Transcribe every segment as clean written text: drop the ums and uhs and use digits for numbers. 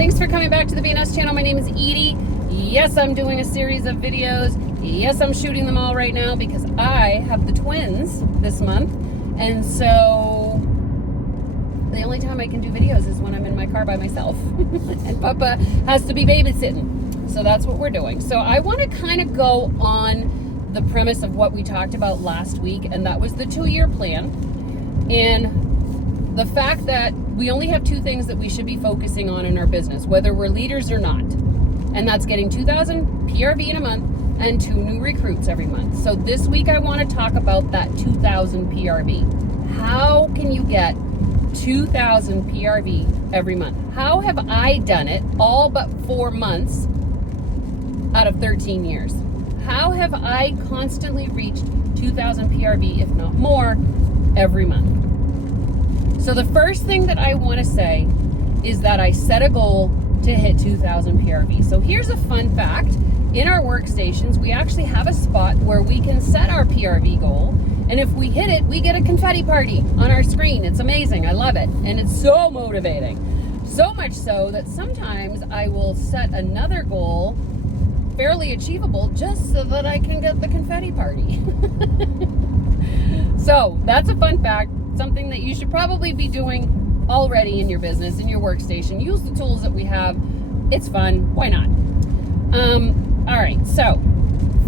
Thanks for coming back to the BNS channel. My name is Edie. Yes, I'm doing a series of videos. Yes, I'm shooting them all right now because I have the twins this month. And so the only time I can do videos is when I'm in my car by myself. And Papa has to be babysitting. So that's what we're doing. So I want to kind of go on the premise of what we talked about last week, and that was the 2-year plan. And the fact that we only have 2 things that we should be focusing on in our business, whether we're leaders or not. And that's getting 2,000 PRV in a month and 2 new recruits every month. So this week I want to talk about that 2,000 PRV. How can you get 2,000 PRV every month? How have I done it all but 4 months out of 13 years? How have I constantly reached 2,000 PRV, if not more, every month? So the first thing that I want to say is that I set a goal to hit 2,000 PRV. So here's a fun fact. In our workstations, we actually have a spot where we can set our PRV goal. And if we hit it, we get a confetti party on our screen. It's amazing. I love it. And it's so motivating. So much so that sometimes I will set another goal fairly achievable just so that I can get the confetti party. So that's a fun fact. Something that you should probably be doing already in your business, in your workstation. Use the tools that we have. It's fun. Why not? All right. So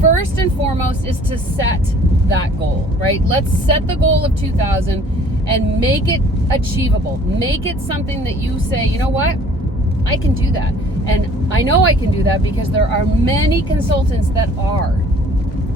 first and foremost is to set that goal, right? Let's set the goal of 2,000 and make it achievable. Make it something that you say, you know what? I can do that. And I know I can do that because there are many consultants that are,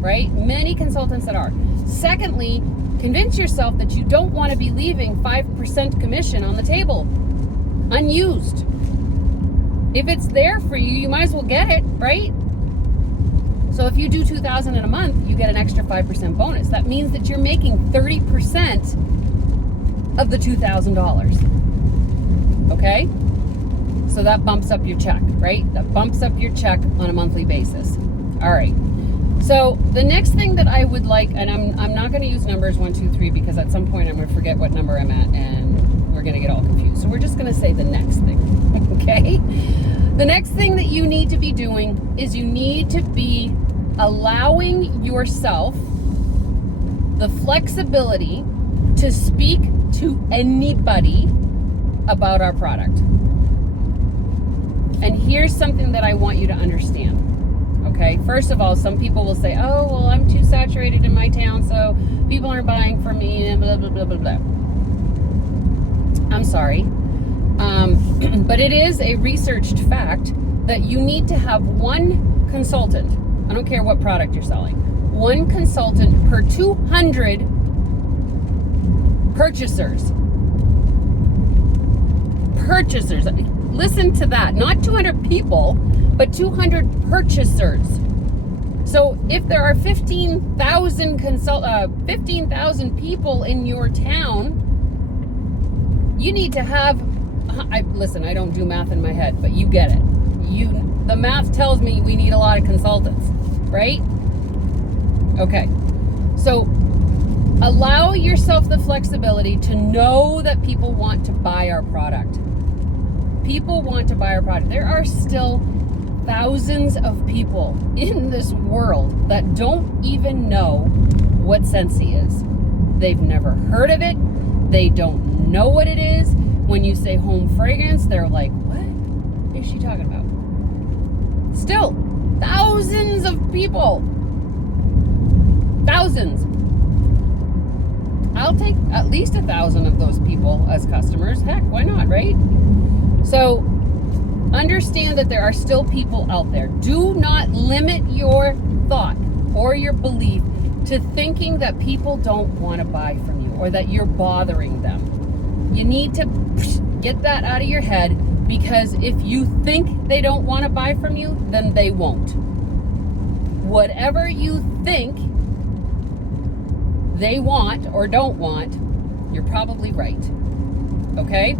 right? Many consultants that are. Secondly, convince yourself that you don't want to be leaving 5% commission on the table, unused. If it's there for you, you might as well get it, right? So if you do 2,000 in a month, you get an extra 5% bonus. That means that you're making 30% of the $2,000. Okay? So that bumps up your check, right? That bumps up your check on a monthly basis. All right. So the next thing that I would like, and I'm not going to use numbers 1, 2, 3 because at some point I'm going to forget what number I'm at and we're going to get all confused. So we're just going to say the next thing, okay? The next thing that you need to be doing is you need to be allowing yourself the flexibility to speak to anybody about our product. And here's something that I want you to understand. Okay, first of all, some people will say, oh, well, I'm too saturated in my town, so people aren't buying from me, and blah, blah, blah, blah, blah. I'm sorry. But it is a researched fact that you need to have one consultant. I don't care what product you're selling. One consultant per 200 purchasers. Purchasers. Listen to that. Not 200 people, but 200 purchasers. So if there are 15,000 people in your town, you need to have, listen, I don't do math in my head, but you get it. The math tells me we need a lot of consultants, right? Okay. So allow yourself the flexibility to know that people want to buy our product. People want to buy our product. There are still thousands of people in this world that don't even know what Scentsy is. They've never heard of it. They don't know what it is. When you say home fragrance, they're like, what is she talking about? Still, thousands of people. Thousands. I'll take at least 1,000 of those people as customers. Heck, why not, right? So understand that there are still people out there. Do not limit your thought or your belief to thinking that people don't want to buy from you or that you're bothering them. You need to get that out of your head, because if you think they don't want to buy from you, then they won't. Whatever you think they want or don't want, you're probably right. Okay?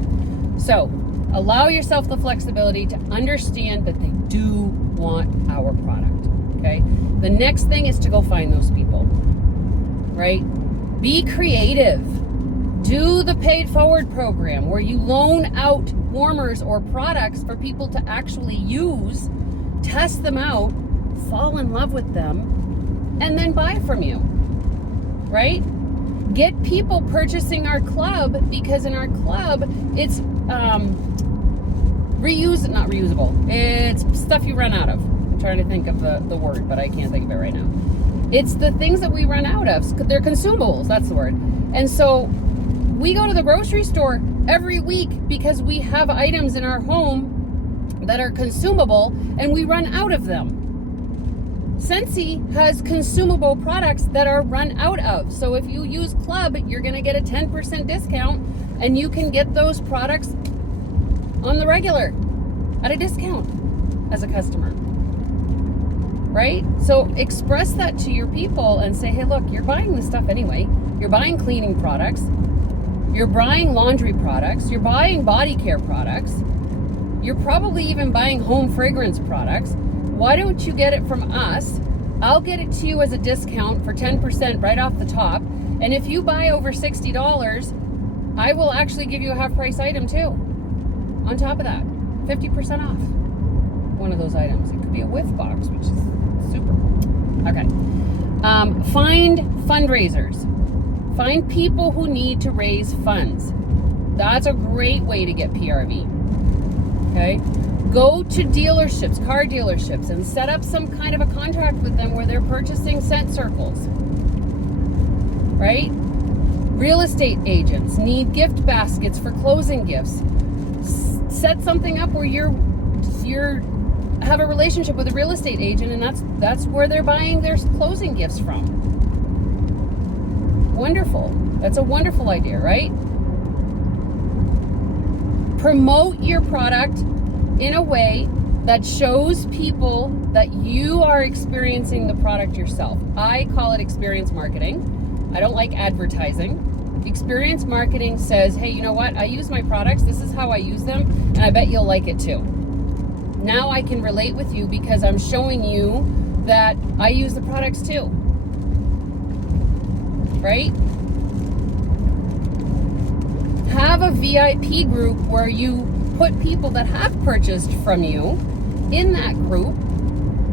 So allow yourself the flexibility to understand that they do want our product. Okay? The next thing is to go find those people. Right? Be creative. Do the paid forward program where you loan out warmers or products for people to actually use, test them out, fall in love with them, and then buy from you, right? Get people purchasing our club, because in our club, it's not reusable. It's stuff you run out of. I'm trying to think of the word, but I can't think of it right now. It's the things that we run out of. They're consumables, that's the word. And so we go to the grocery store every week because we have items in our home that are consumable and we run out of them. Scentsy has consumable products that are run out of. So if you use Club, you're going to get a 10% discount and you can get those products on the regular at a discount as a customer. Right? So express that to your people and say, hey, look, you're buying this stuff anyway. You're buying cleaning products. You're buying laundry products. You're buying body care products. You're probably even buying home fragrance products. Why don't you get it from us? I'll get it to you as a discount for 10% right off the top. And if you buy over $60, I will actually give you a half price item too. On top of that, 50% off one of those items. It could be a whiff box, which is super cool. Okay. Find fundraisers. Find people who need to raise funds. That's a great way to get PRV. Okay? Go to dealerships, car dealerships, and set up some kind of a contract with them where they're purchasing scent circles. Right? Real estate agents need gift baskets for closing gifts. Set something up where you're have a relationship with a real estate agent, and that's where they're buying their closing gifts from. Wonderful. That's a wonderful idea, right? Promote your product in a way that shows people that you are experiencing the product yourself. I call it experience marketing. I don't like advertising. Experience marketing says, hey, you know what? I use my products. This is how I use them, and I bet you'll like it too. Now I can relate with you because I'm showing you that I use the products too. Right? Have a VIP group where you put people that have purchased from you in that group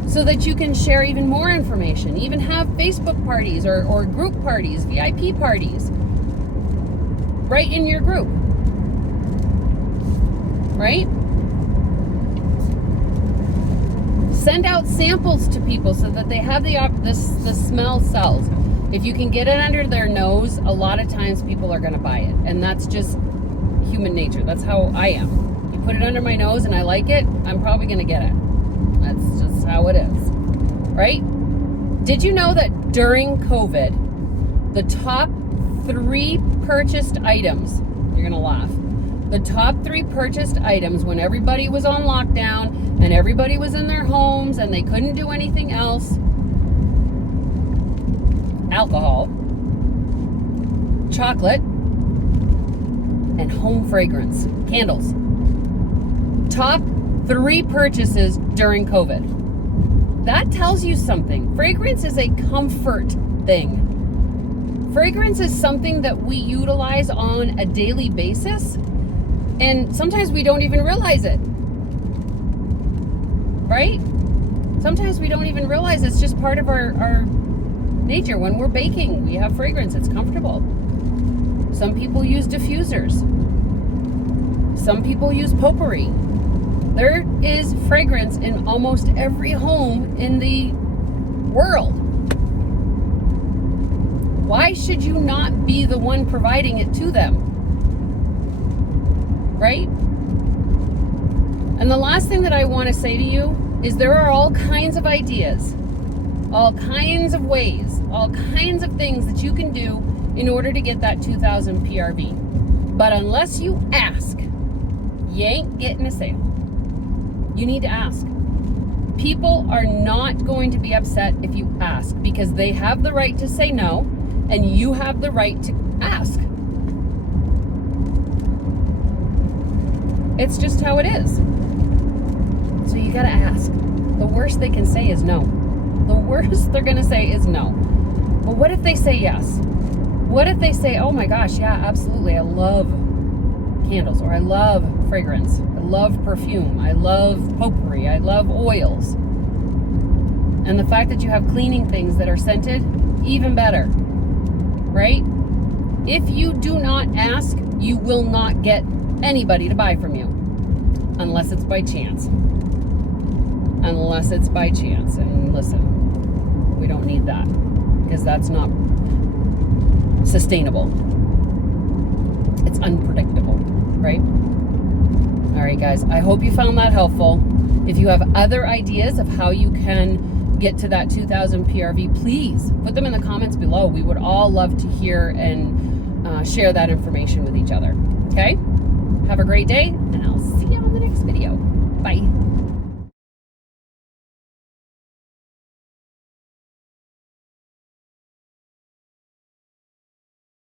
so that you can share even more information. Even have Facebook parties or group parties, VIP parties, right in your group. Right? Send out samples to people so that they have the smell sells. If you can get it under their nose, a lot of times people are going to buy it. And that's just human nature. That's how I am. You put it under my nose and I like it, I'm probably going to get it. That's just how it is. Right? Did you know that during COVID, the top 3 purchased items, you're going to laugh, the top 3 purchased items when everybody was on lockdown and everybody was in their homes and they couldn't do anything else: alcohol, chocolate, and home fragrance, candles. Top 3 purchases during COVID. That tells you something. Fragrance is a comfort thing. Fragrance is something that we utilize on a daily basis, and sometimes we don't even realize it. Right? Sometimes we don't even realize it's just part of our nature. When we're baking, we have fragrance. It's comfortable. Some people use diffusers. Some people use potpourri. There is fragrance in almost every home in the world. Why should you not be the one providing it to them? Right? And the last thing that I want to say to you is there are all kinds of ideas, all kinds of ways, all kinds of things that you can do in order to get that 2,000 PRV. But unless you ask, you ain't getting a sale. You need to ask. People are not going to be upset if you ask, because they have the right to say no, and you have the right to ask. It's just how it is. So you gotta ask. The worst they can say is no. The worst they're gonna say is no. But what if they say yes? What if they say, oh my gosh, yeah, absolutely, I love candles, or I love fragrance, I love perfume, I love potpourri, I love oils. And the fact that you have cleaning things that are scented, even better, right? If you do not ask, you will not get anybody to buy from you, unless it's by chance. Unless it's by chance. And listen, we don't need that, because that's not sustainable. It's unpredictable, right? All right, guys, I hope you found that helpful. If you have other ideas of how you can get to that 2,000 PRV, please put them in the comments below. We would all love to hear and share that information with each other. Okay? Have a great day, and I'll see you on the next video. Bye.